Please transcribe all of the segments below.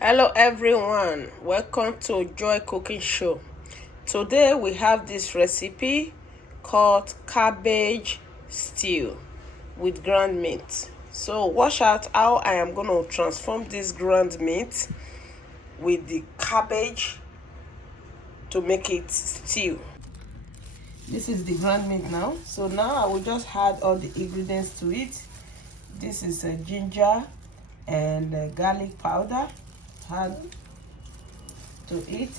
Hello everyone, welcome to Joy Cooking Show. Today we have this recipe called cabbage stew with ground meat. So watch out how I am going to transform this ground meat with the cabbage to make it stew. This is the ground meat now. So now I will just add all the ingredients to it. This is a ginger and garlic powder. Add to it,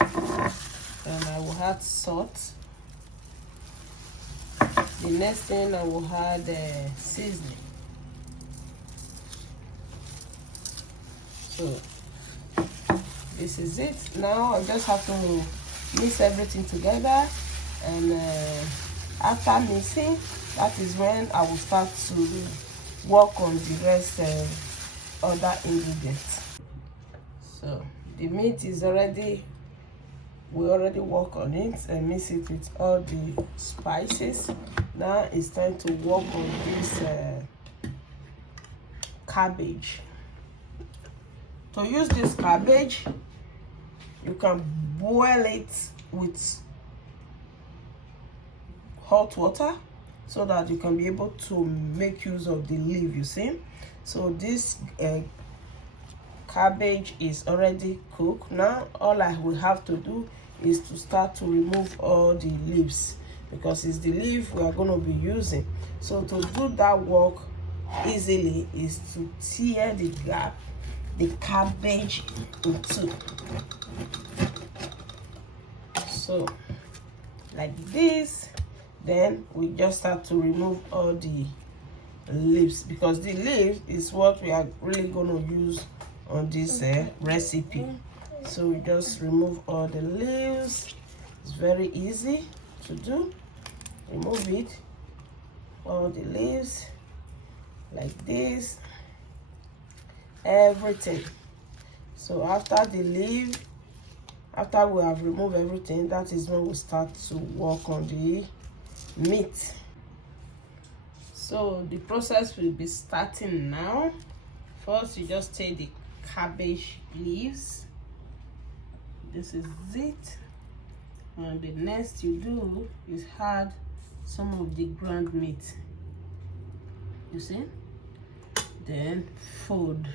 and I will add salt. The next thing I will add seasoning. So this is it. Now I just have to mix everything together, and after mixing, that is when I will start to work on the rest other ingredients. So the meat is already, we already work on it and mix it with all the spices. Now it's time to work on this cabbage. To use this cabbage, you can boil it with hot water so that you can be able to make use of the leaf, you see. So this cabbage is already cooked. Now all I will have to do is to start to remove all the leaves, because it's the leaf we are going to be using. So to do that work easily is to tear the cabbage in two. So like this, then we just start to remove all the leaves, because the leaves is what we are really going to use on this recipe. So we just remove all the leaves. It's very easy to do. Remove it, all the leaves, like this, everything. So after the leaf, after we have removed everything, that is when we start to work on the meat. So the process will be starting now. First, you just take the cabbage leaves. This is it. And the next you do is add some of the ground meat. You see? Then fold.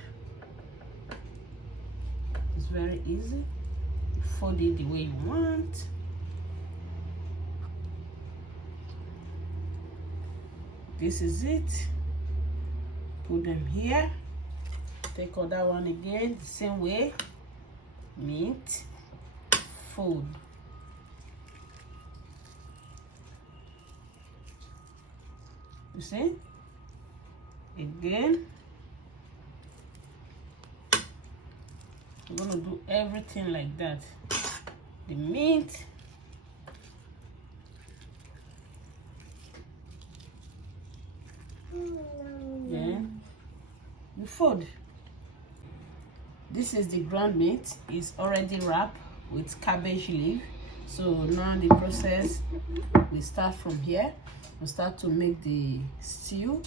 It's very easy. You fold it the way you want. This is it. Put them here. Take other one again, the same way. Meat, fold. You see? Again. I'm gonna do everything like that. The meat. Then you fold. This is the ground meat. It's already wrapped with cabbage leaf. So now the process, we start from here. We start to make the stew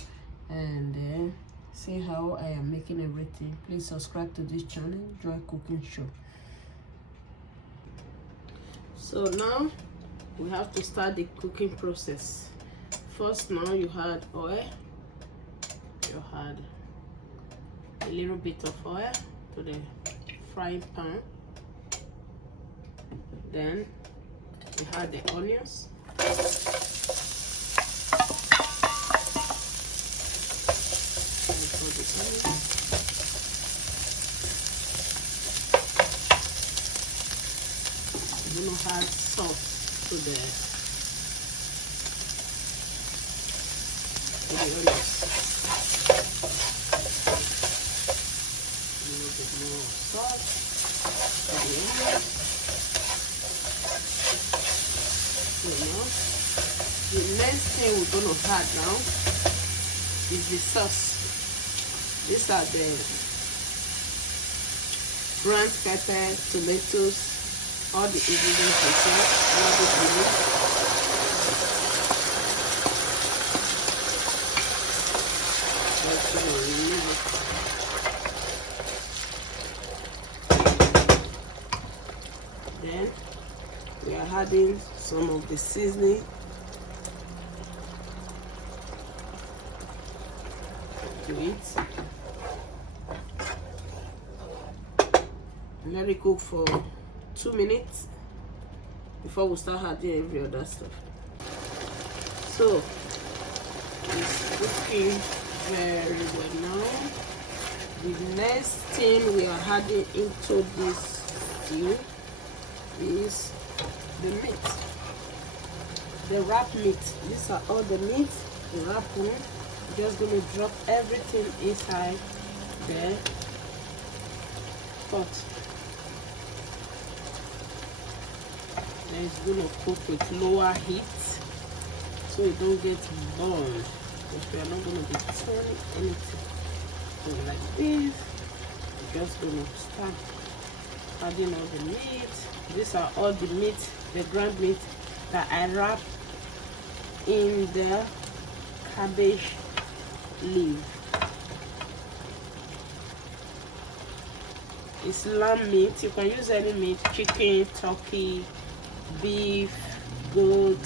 and see how I am making everything. Please subscribe to this channel, Joy Cooking Show. So now we have to start the cooking process. First, now you add oil. You add a little bit of oil to the frying pan. Then you add the onions. You're gonna add salt to the onions. A little bit more salt to the onions. So now, the next thing we're gonna add now is the sauce. These are the ground pepper, tomatoes, all the ingredients inside. All this adding some of the seasoning to it. Let it cook for 2 minutes before we start adding every other stuff. So it's cooking very well now. The next thing we are adding into this stew is the meat, the wrap meat. These are all the meat, the wrap one. Just gonna drop everything inside the pot. And it's gonna cook with lower heat so it don't get burned, because we are not gonna be turning anything. So like this, we're just gonna start adding all the meat. These are all the meat, the ground meat that I wrap in the cabbage leaf. It's lamb meat. You can use any meat, chicken, turkey, beef, goat,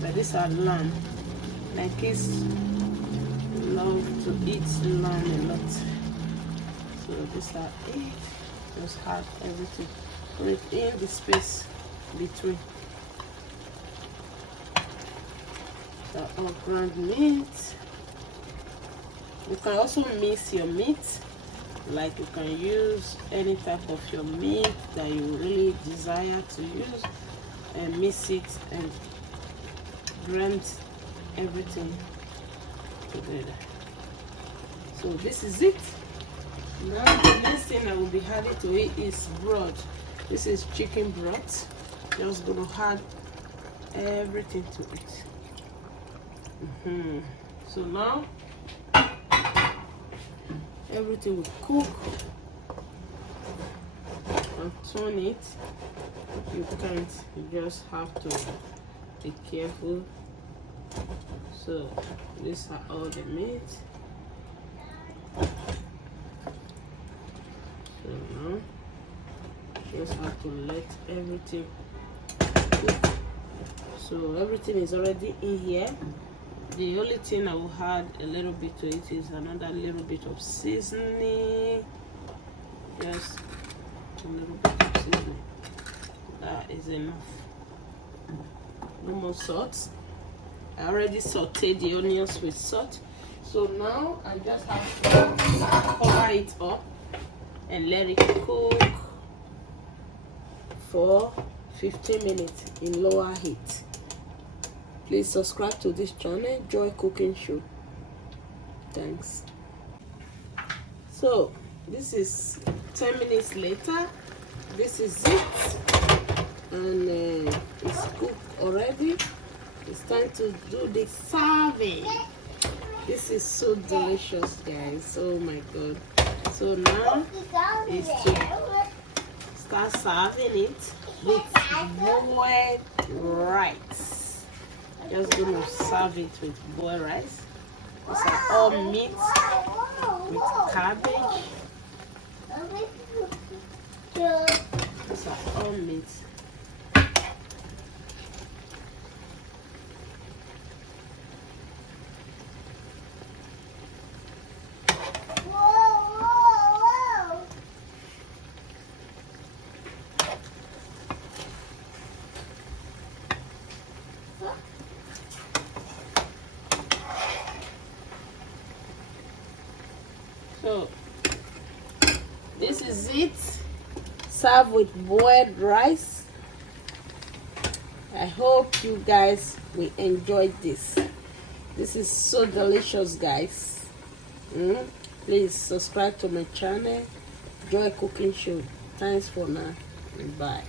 but these are lamb. My kids love to eat lamb a lot, so these are it. Just add everything, put it in the space between. So all ground meat. You can also mix your meat, like you can use any type of your meat that you really desire to use, and mix it and grind everything together. So this is it. Now the next thing I will be adding to it is broth. This is chicken broth. Just gonna add everything to it. So now everything will cook and turn it. You can't, you just have to be careful. So these are all the meat. So now just have to let everything cook. So everything is already in here. The only thing I will add a little bit to it is another little bit of seasoning. Just a little bit of seasoning. That is enough. No more salt. I already sauteed the onions with salt. So now I just have to cover it up and let it cook for 15 minutes in lower heat. Please subscribe to this channel, Joy Cooking Show. Thanks. So this is 10 minutes later. This is it, and it's cooked already. It's time to do the serving. This is so delicious, guys. Oh my god. So now is to start serving it with boiled rice. Just gonna serve it with boiled rice. These are all meat with cabbage. These are all meat. So this is it, served with boiled rice. I hope you guys will enjoy this. This is so delicious, guys. Please subscribe to my channel, Joy Cooking Show. Thanks for now. Bye.